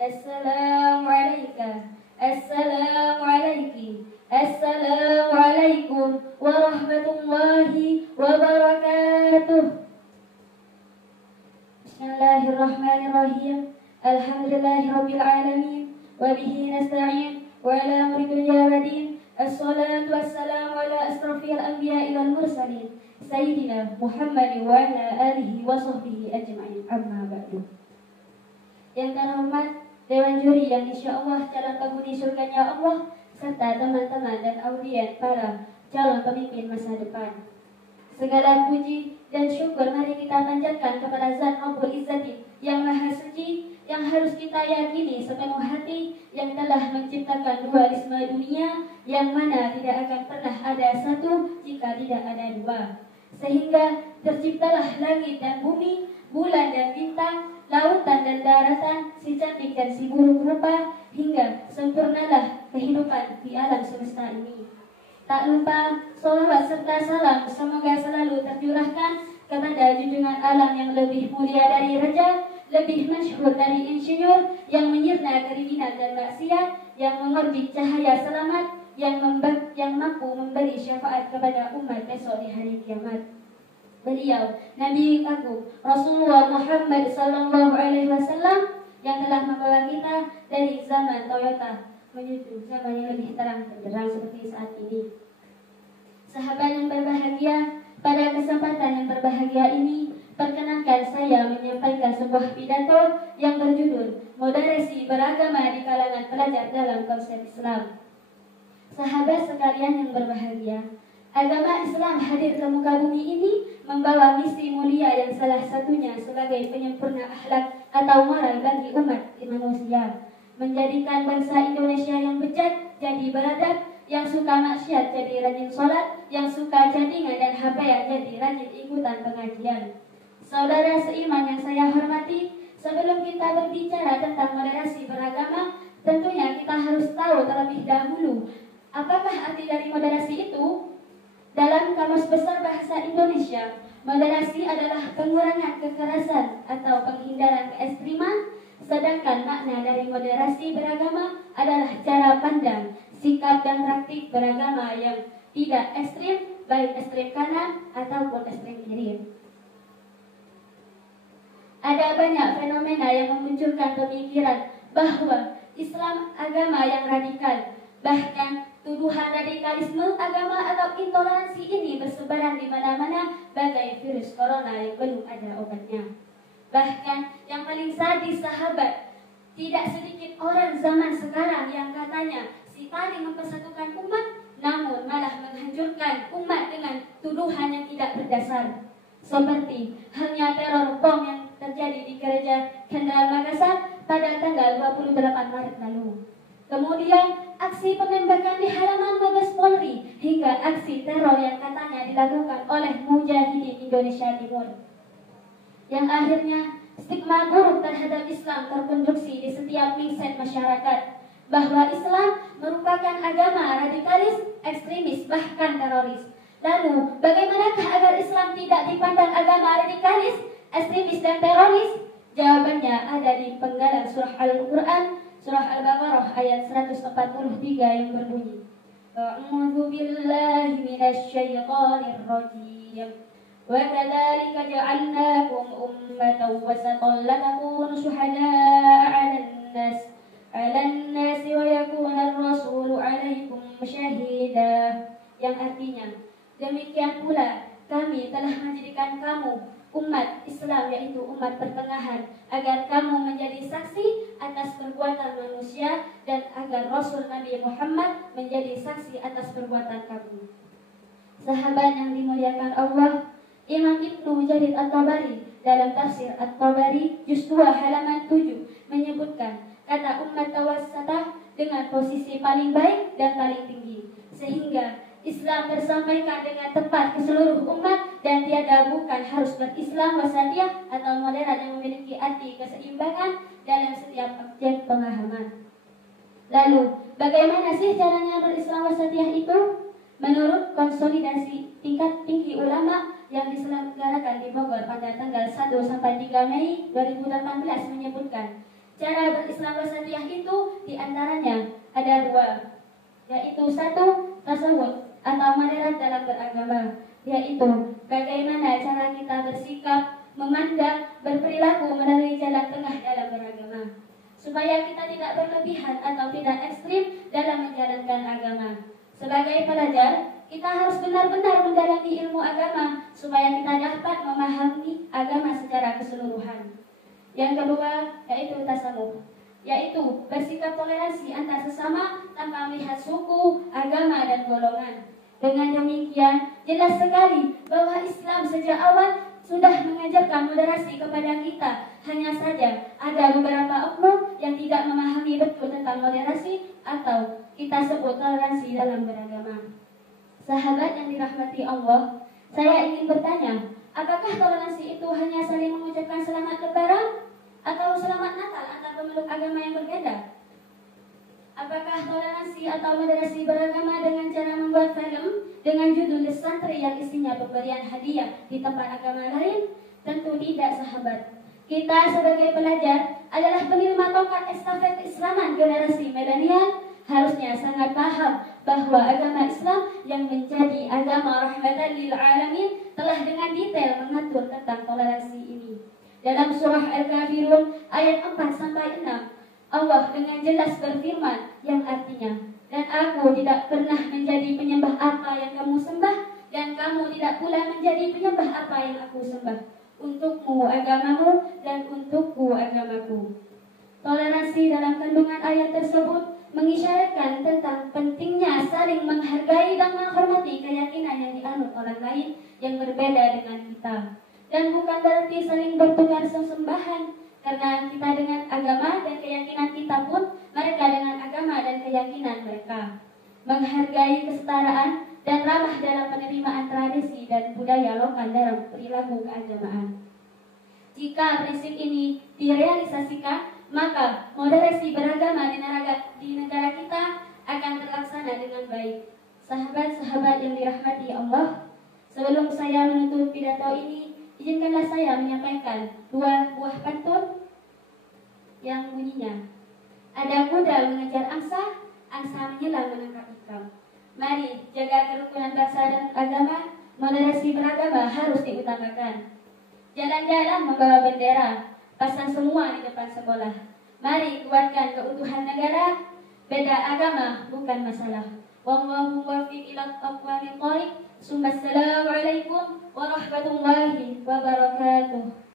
Assalamualaikum, Assalamualaikum, Assalamualaikum warahmatullahi wabarakatuh. Bismillahirrahmanirrahim. Alhamdulillahirabbil alamin wa bihi nasta'in wa ala amri dunya waddin. Assalatu wassalamu ala asrafil anbiya'i wal mursalin sayyidina Muhammad wa ala alihi wa sahbihi ajma'in. Amma ba'du. Yang terhormat Dewan Juri yang insyaallah calon penghuni surganya Allah serta teman-teman dan audien para calon pemimpin masa depan. Segala puji dan syukur mari kita panjatkan kepada Zat Rabbul Izzati yang Maha Suci, yang harus kita yakini sepenuh hati, yang telah menciptakan dualisme dunia, yang mana tidak akan pernah ada satu jika tidak ada dua. Sehingga terciptalah langit dan bumi, bulan dan bintang, lautan dan daratan, si cantik dan si buruk rupa, hingga sempurnalah kehidupan di alam semesta ini. Tak lupa salawat serta salam semoga selalu tercurahkan kepada junjungan alam yang lebih mulia dari raja, lebih masyhur dari insinyur, yang menyirna keridinan dan maksiat, yang mengorbit cahaya selamat, yang mampu memberi syafaat kepada umat besok di hari kiamat. Beliau Nabi Agung Rasulullah Muhammad sallallahu alaihi wasallam yang telah membawa kita dari zaman Toyota menuju zaman yang lebih terang benderang seperti saat ini. Sahabat yang berbahagia, pada kesempatan yang berbahagia ini perkenankan saya menyampaikan sebuah pidato yang berjudul Moderasi Beragama di Kalangan Pelajar dalam Konsep Islam. Sahabat sekalian yang berbahagia, agama Islam hadir ke muka bumi ini membawa misi mulia yang salah satunya sebagai penyempurna akhlak atau moral bagi umat manusia, menjadikan bangsa Indonesia yang bejat jadi beradab, yang suka maksiat jadi rajin sholat, yang suka chattingan dan HP-an jadi rajin ikutan pengajian. Saudara seiman yang saya hormati, sebelum kita berbicara tentang moderasi beragama, tentunya kita harus tahu terlebih dahulu apakah arti dari moderasi itu. Dalam Kamus Besar Bahasa Indonesia, moderasi adalah pengurangan kekerasan atau penghindaran keekstriman, sedangkan makna dari moderasi beragama adalah cara pandang, sikap dan praktik beragama yang tidak ekstrim, baik ekstrim kanan ataupun ekstrim kiri. Ada banyak fenomena yang memunculkan pemikiran bahwa Islam agama yang radikal. Bahkan tuduhan radikalisme agama atau intoleransi ini bersebaran di mana-mana bagai virus corona yang belum ada obatnya. Bahkan yang paling sadis sahabat, tidak sedikit orang zaman sekarang yang katanya si paling mempersatukan umat, namun malah menghancurkan umat dengan tuduhan yang tidak berdasar. Seperti halnya teror bom yang terjadi di gereja Jenderal Makassar pada tanggal 28 Maret lalu. Kemudian aksi penembakan di halaman Mabes Polri, hingga aksi teror yang katanya dilakukan oleh Mujahidin Indonesia Timur. Yang akhirnya stigma buruk terhadap Islam terkonstruksi di setiap mindset masyarakat, bahwa Islam merupakan agama radikalis, ekstremis, bahkan teroris. Lalu, bagaimanakah agar Islam tidak dipandang agama radikalis, ekstremis, dan teroris? Jawabannya ada di penggalan surah Al-Quran, surah Al-Baqarah ayat 143 yang berbunyi, A'udzu billahi minasy syaithanir rajim. Wa kadzalika ja'alnakum ummatan wasatan litakunu syuhada'a 'alan nas wa yakuna ar-rasulu 'alaikum syahida. Yang artinya, demikian pula kami telah menjadikan kamu umat Islam, yaitu umat pertengahan, agar kamu menjadi saksi atas perbuatan manusia dan agar Rasul Nabi Muhammad menjadi saksi atas perbuatan kamu. Sahabat yang dimuliakan Allah, Imam Ibnu Jarir At-Tabari dalam tafsir At-Tabari juz 2 halaman 7 menyebutkan kata umat tawassatah dengan posisi paling baik dan paling tinggi, sehingga Islam tersampaikan dengan tepat ke seluruh umat dan tiada bukan harus berislam wasatiyah atau moderat yang memiliki arti keseimbangan dalam setiap objek pemahaman. Lalu, bagaimana sih caranya berislam wasatiyah itu? Menurut konsolidasi tingkat tinggi ulama yang diselenggarakan di Bogor pada tanggal 1 sampai 3 Mei 2018 menyebutkan, Cara berislam wasatiyah itu diantaranya ada dua, yaitu satu, tasawuf atau moderat dalam beragama, yaitu bagaimana cara kita bersikap, memandang, berperilaku melalui jalan tengah dalam beragama, supaya kita tidak berlebihan atau tidak ekstrim dalam menjalankan agama. Sebagai pelajar, kita harus benar-benar mendalami ilmu agama supaya kita dapat memahami agama secara keseluruhan. Yang kedua, yaitu tasawuf, yaitu bersikap toleransi antar sesama tanpa melihat suku, agama, dan golongan. Dengan demikian, jelas sekali bahwa Islam sejak awal sudah mengajarkan moderasi kepada kita. Hanya saja ada beberapa oknum yang tidak memahami betul tentang moderasi atau kita sebut toleransi dalam beragama. Sahabat yang dirahmati Allah, saya ingin bertanya, apakah toleransi itu hanya saling mengucapkan selamat lebaran atau selamat Natal antar pemeluk agama yang berbeda? Apakah toleransi atau moderasi beragama dengan cara membuat film dengan judul The Santri yang isinya pemberian hadiah di tempat agama lain? Tentu tidak, sahabat. Kita sebagai pelajar adalah penerima tongkat estafet keislaman generasi milenial, harusnya sangat paham bahwa agama Islam yang menjadi agama rahmatan lil alamin telah dengan detail mengatur tentang toleransi ini. Dalam surah Al-Kafirun ayat 4-6, Allah dengan jelas berfirman yang artinya, dan aku tidak pernah menjadi penyembah apa yang kamu sembah, dan kamu tidak pula menjadi penyembah apa yang aku sembah. Untukmu agamamu dan untukku agamaku. Toleransi dalam kandungan ayat tersebut mengisyaratkan tentang pentingnya saling menghargai dan menghormati keyakinan yang dianut orang lain yang berbeda dengan kita. Dan bukan berarti saling bertukar sesembahan, karena kita dengan agama dan keyakinan kita pun, mereka dengan agama dan keyakinan mereka. Menghargai kesetaraan dan ramah dalam penerimaan tradisi dan budaya lokal dalam perilaku keagamaan. Jika prinsip ini direalisasikan, maka moderasi beragama di negara kita akan terlaksana dengan baik. Sahabat-sahabat yang dirahmati Allah, sebelum saya menutup pidato ini, izinkanlah saya menyampaikan dua buah pantun yang bunyinya, ada kuda mengejar angsa, angsa menyelam menangkap ikan. Mari jaga kerukunan bangsa dan agama, moderasi beragama harus diutamakan. Jalan-jalan membawa bendera, pasang semua di depan sekolah. Mari kuatkan keutuhan negara, beda agama bukan masalah. Wallahu muwaffiq ila aqwamit thoriq. Assalamualaikum warahmatullahi wabarakatuh.